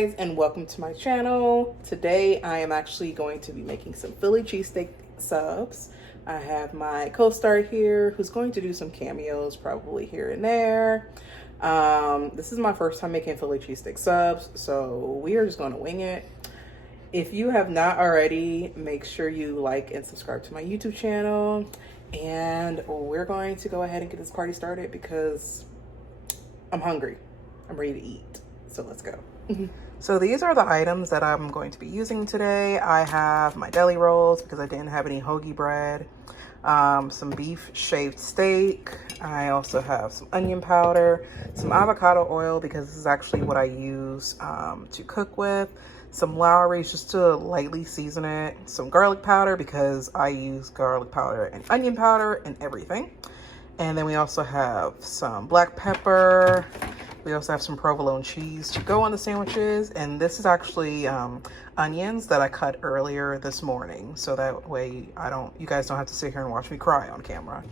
guys, and welcome to my channel. Today I am actually going to be making some Philly cheesesteak subs. I have my co-star here who's going to do some cameos probably here and there. This is my first time making Philly cheesesteak subs, so we are just going to wing it. If you have not already, make sure you like and subscribe to my YouTube channel, and we're going to go ahead and get this party started because I'm hungry. I'm ready to eat. So let's go. So these are the items that I'm going to be using today. I have my deli rolls because I didn't have any hoagie bread, some beef shaved steak. I also have some onion powder, some avocado oil because this is actually what I use to cook with, some Lowry's just to lightly season it, some garlic powder because I use garlic powder and onion powder and everything. And then we also have some black pepper. We also have some provolone cheese to go on the sandwiches. And this is actually onions that I cut earlier this morning. So that way you guys don't have to sit here and watch me cry on camera.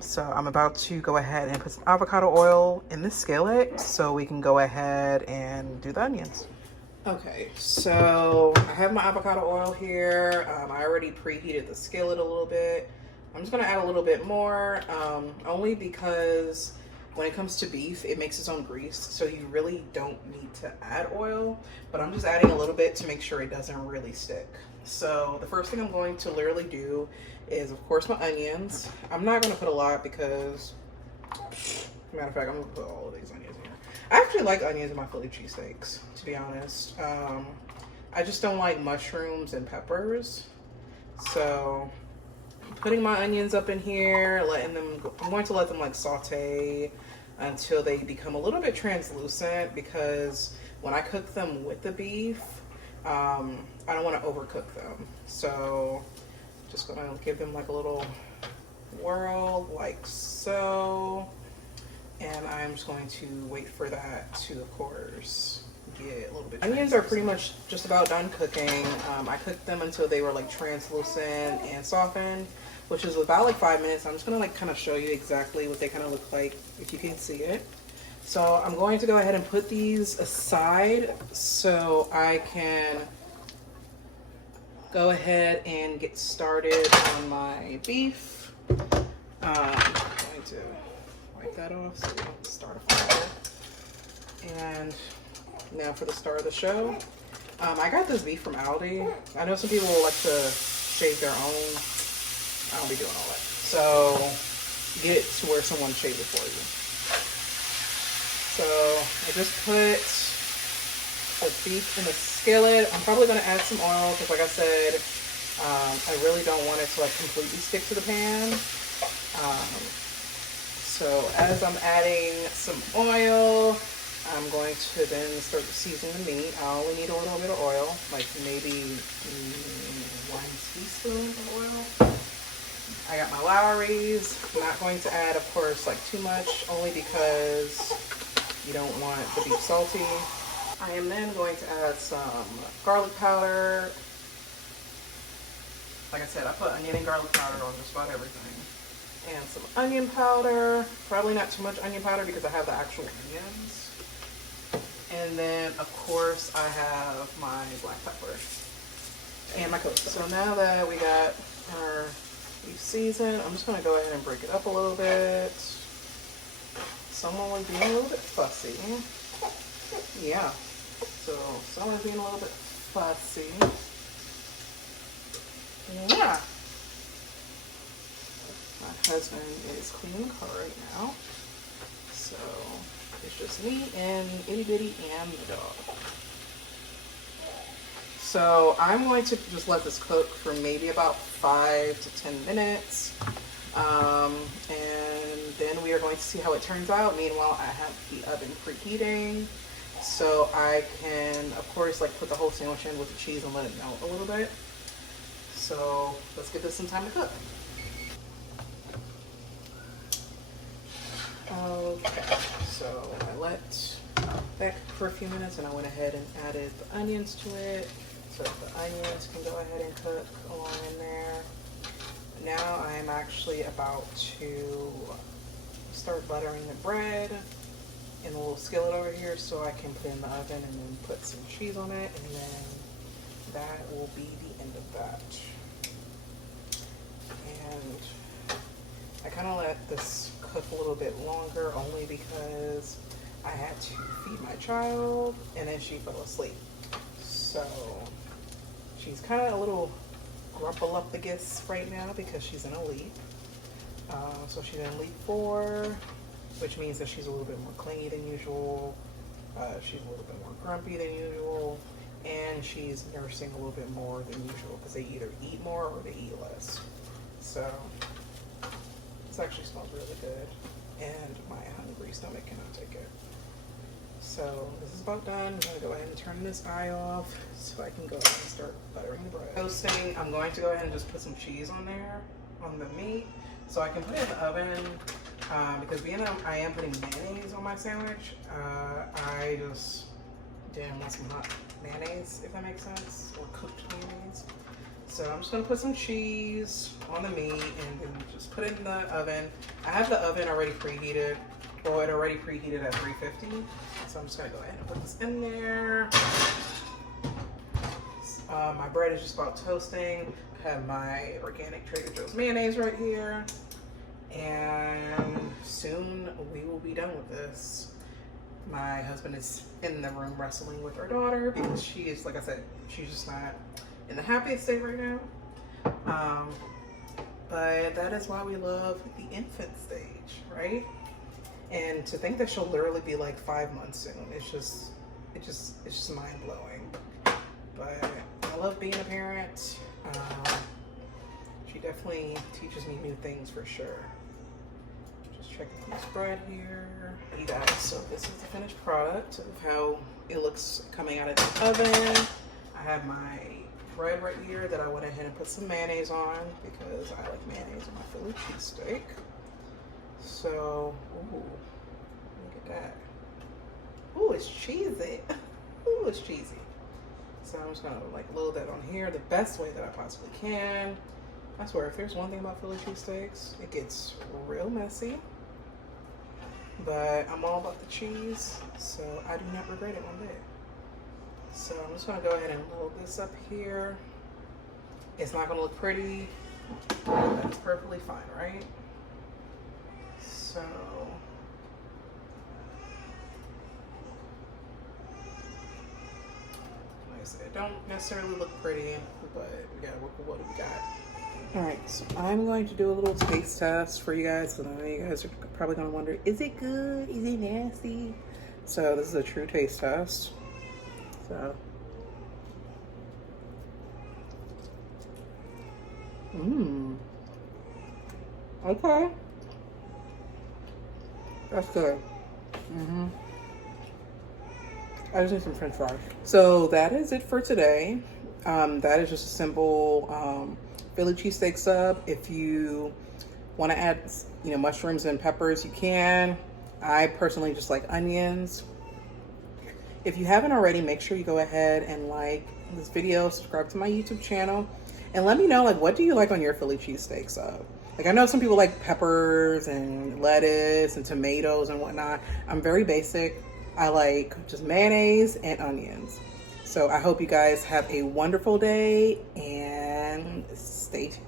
So I'm about to go ahead and put some avocado oil in the skillet so we can go ahead and do the onions. Okay, so I have my avocado oil here. I already preheated the skillet a little bit. I'm just gonna add a little bit more, only because when it comes to beef, it makes its own grease, so you really don't need to add oil, but I'm just adding a little bit to make sure it doesn't really stick. So the first thing I'm going to literally do is, of course, my onions. I'm not gonna put a lot because, matter of fact, I'm gonna put all of these onions in here. I actually like onions in my Philly cheesesteaks, to be honest. I just don't like mushrooms and peppers, so putting my onions up in here, I'm going to let them like saute until they become a little bit translucent, because when I cook them with the beef, I don't want to overcook them. So just gonna give them like a little whirl like so. And I'm just going to wait for that to, of course, get a little bit. Onions are pretty much just about done cooking. I cooked them until they were like translucent and softened, which is about like 5 minutes. I'm just gonna like kind of show you exactly what they kind of look like if you can see it. So I'm going to go ahead and put these aside so I can go ahead and get started on my beef. I'm going to wipe that off so we don't start a fire. And now for the start of the show. I got this beef from Aldi. I know some people like to shave their own. I don't be doing all that. So get it to where someone shaved it for you. So I just put the beef in the skillet. I'm probably going to add some oil because, like I said, I really don't want it to like completely stick to the pan. So as I'm adding some oil, I'm going to then start seasoning the meat. I only need a little bit of oil, like maybe 1 teaspoon of oil. I got my Lowry's. I'm not going to add, of course, like too much, only because you don't want the beef salty. I am then going to add some garlic powder. Like I said, I put onion and garlic powder on just about everything. And some onion powder. Probably not too much onion powder because I have the actual onions. And then, of course, I have my black pepper and my coconut. So now that we got our beef seasoned, I'm just going to go ahead and break it up a little bit. Someone was being a little bit fussy. Yeah. So someone's being a little bit fussy. Yeah. My husband is cleaning the car right now. So it's just me and itty bitty and the dog. So I'm going to just let this cook for maybe about 5 to 10 minutes. And then we are going to see how it turns out. Meanwhile, I have the oven preheating, so I can, of course, like put the whole sandwich in with the cheese and let it melt a little bit. So let's give this some time to cook. Okay, so I let that cook for a few minutes and I went ahead and added the onions to it. So the onions can go ahead and cook along in there. Now I am actually about to start buttering the bread in a little skillet over here so I can put it in the oven and then put some cheese on it, and then that will be the end of that. And I kind of let this cook a little bit longer only because I had to feed my child and then she fell asleep. So she's kind of a little grumple up the gifts right now because she's in a leap. So she's in leap 4, which means that she's a little bit more clingy than usual. She's a little bit more grumpy than usual, and she's nursing a little bit more than usual because they either eat more or they eat less. So this actually smells really good, and my hungry stomach cannot take it. So this is about done. I'm gonna go ahead and turn this eye off so I can go ahead and start buttering the bread. Toasting, I'm going to go ahead and just put some cheese on there, on the meat, so I can put it in the oven. Because I am putting mayonnaise on my sandwich, I just didn't want some hot mayonnaise, if that makes sense, or cooked mayonnaise. So I'm just gonna put some cheese on the meat and then just put it in the oven. I have the oven already preheated, or it already preheated at 350. So I'm just gonna go ahead and put this in there. My bread is just about toasting. I have my organic Trader Joe's mayonnaise right here. And soon we will be done with this. My husband is in the room wrestling with our daughter because she is, like I said, she's just not in the happiest state right now. But that is why we love the infant stage, right? And to think that she'll literally be like 5 months soon, it's just mind blowing. But I love being a parent. She definitely teaches me new things for sure. Just checking this bread here. You guys, so this is the finished product of how it looks coming out of the oven. I have my bread right here that I went ahead and put some mayonnaise on because I like mayonnaise on my Philly cheesesteak. So, ooh, look at that. Ooh, it's cheesy. Ooh, it's cheesy. So I'm just gonna like load that on here the best way that I possibly can. I swear, if there's one thing about Philly cheesesteaks, it gets real messy. But I'm all about the cheese, so I do not regret it one bit. So I'm just gonna go ahead and load this up here. It's not gonna look pretty. That's perfectly fine, right? So like I said, it don't necessarily look pretty, but we gotta work with what we got. All right, so I'm going to do a little taste test for you guys. So I know you guys are probably gonna wonder, is it good? Is it nasty? So this is a true taste test. So, okay, that's good. I just need some French fries. So that is it for today. That is just a simple Philly cheesesteak sub. If you want to add, mushrooms and peppers, you can. I personally just like onions. If you haven't already, make sure you go ahead and like this video, subscribe to my YouTube channel, and let me know, like, what do you like on your Philly cheesesteak sub? Like, I know some people like peppers and lettuce and tomatoes and whatnot. I'm very basic. I like just mayonnaise and onions. So I hope you guys have a wonderful day and stay tuned.